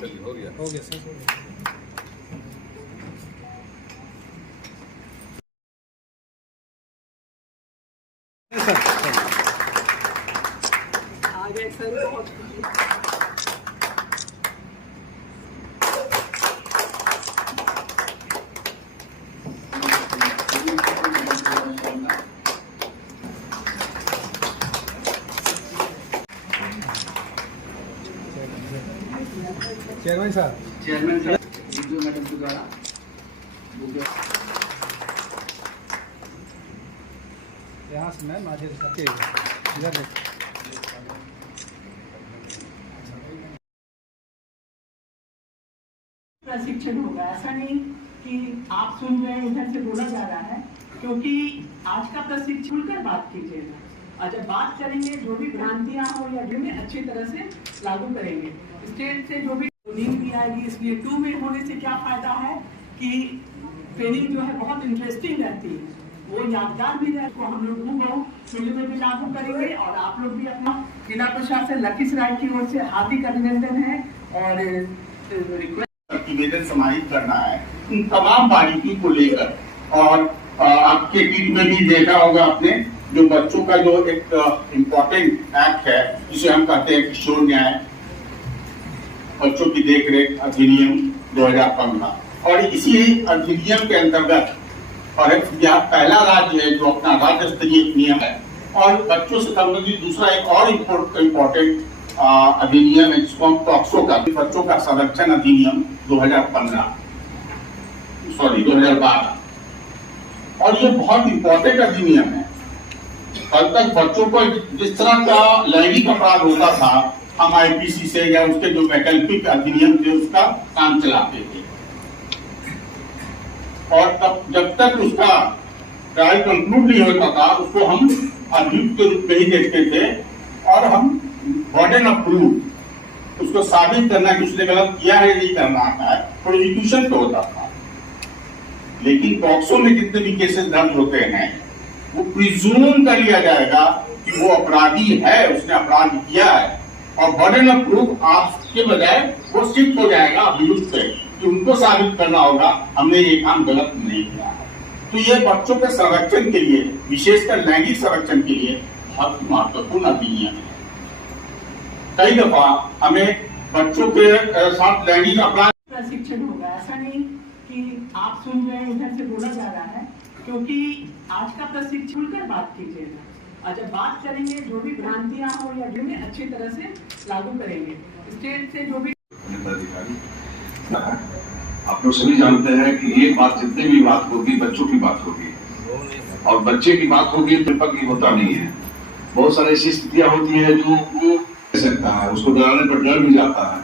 चलिए हो गया सर। आ गए सर, बहुत चेयरमैन साहब, मैडम के द्वारा यहाँ से मैम आगे इधर प्रशिक्षण होगा। ऐसा नहीं कि आप सुन रहे हैं इधर से बोला जा रहा है, क्योंकि आज का प्रशिक्षण खुलकर बात कीजिएगा और जब बात करेंगे जो भी भ्रांतियां हो या जो भी अच्छी तरह से लागू करेंगे। स्टेट से जो भी नींद भी आएगी, इसलिए 2 में होने से क्या फायदा है कि ट्रेनिंग जो है बहुत इंटरेस्टिंग रहती है, वो यादगार भी है। तो हम लोग फील्ड में भी लागू करेंगे और आप लोग भी अपना जिला प्रशासन लखीसराय की ओर से हार्दिक अभिनंदन है और निवेदन समाहित करना है उन तमाम बारीकी को लेकर। और आपके किट में भी देखा होगा आपने, जो बच्चों का जो एक इम्पोर्टेंट एक्ट है जिसे हम कहते हैं किशोर न्याय बच्चों की देखरेख अधिनियम 2015, और इसी अधिनियम के अंतर्गत यह पहला राज्य है जो अपना राज्य स्तरीय नियम है। और बच्चों से संबंधित दूसरा एक और इम्पोर्टेंट अधिनियम है जिसको हम पॉक्सो का बच्चों का संरक्षण अधिनियम 2012। और ये बहुत इम्पोर्टेंट अधिनियम है। कल तक बच्चों को जिस तरह का लैंगिक अपराध होता था, हम आईपीसी से या उसके जो वैकल्पिक अधिनियम थे उसका काम चलाते थे, और तब जब तक उसका ट्रायल कंक्लूड नहीं होता था उसको हम अभियुक्त के रूप में ही देखते थे, और हम बर्डन ऑफ प्रूफ उसको साबित करना कि उसने गलत किया है नहीं करना है प्रोसिक्यूशन पे होता था। लेकिन पॉक्सो में जितने भी केसेस दर्ज होते हैं वो प्रिज्यूम कर लिया जाएगा कि वो अपराधी है, उसने अपराध किया है, और बर्डन ऑफ प्रूफ आपके बजाय वो शिफ्ट हो जाएगा अभियुक्त पे कि उनको साबित करना होगा हमने ये काम गलत नहीं किया है। तो ये बच्चों के संरक्षण के लिए, विशेषकर लैंगिक संरक्षण के लिए बहुत महत्वपूर्ण अधिनियम है। कई दफा हमें बच्चों के साथ लैंगिक अपराध प्रशिक्षण होगा। ऐसा नहीं कि आप सुन रहे हैं इधर से बोला जा रहा है, क्योंकि आज का प्रशिक्षण खुलकर बात कीजिएगा और जब बात करेंगे जो भी भ्रांतियां हो या जो भी अच्छी तरह से लागू करेंगे। स्टेट से जो भी आप लोग सभी जानते हैं कि ये बात जितनी भी बात होगी बच्चों की बात होगी, और बच्चे की बात होगी तो की होता नहीं है। बहुत सारी ऐसी स्थितियां होती है जो वो सकता है, उसको डराने पर डर भी जाता है,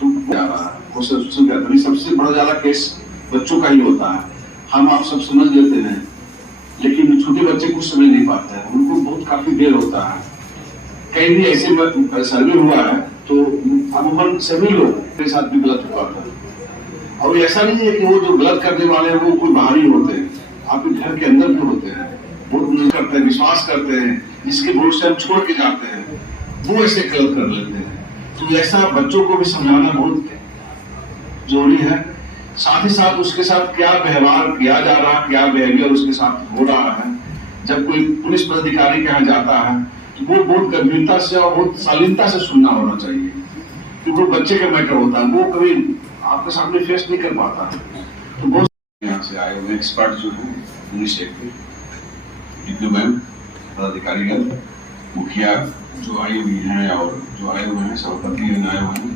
तो जा रहा है वो सबसे बड़ा ज्यादा केस बच्चों का ही होता है। हम आप सब समझ लेते हैं, लेकिन छोटे बच्चे कुछ समझ नहीं पाते हैं, उनको बहुत काफी देर होता है। कहीं भी ऐसे सर्वे हुआ है तो अमूमन सभी लोग के साथ भी गलत हुआ था, और ऐसा नहीं है कि वो जो गलत करने वाले हैं वो कोई बाहरी होते हैं, आपके घर के अंदर भी होते हैं, वो नहीं करते हैं, विश्वास करते हैं, जिसके भरोसे से हम छोड़ के जाते हैं वो ऐसे गलत कर लेते हैं। तो ऐसा बच्चों को भी समझाना बहुत जरूरी है। साथ ही साथ उसके साथ क्या व्यवहार किया जा रहा है, क्या बिहेवियर उसके साथ हो रहा है। जब कोई पुलिस पदाधिकारी के यहाँ जाता है तो वो बहुत गंभीरता से और बहुत शालीनता से सुनना होना चाहिए, क्योंकि वो बच्चे का मैटर होता है, वो कभी आपके सामने फेस नहीं कर पाता। तो बहुत यहाँ से आए हुए एक्सपर्ट जो है डिप्लोमेंट पदाधिकारीगण, मुखिया जो आई हुई हैं और जो आए हुए हैं, सभापति आए हुए हैं।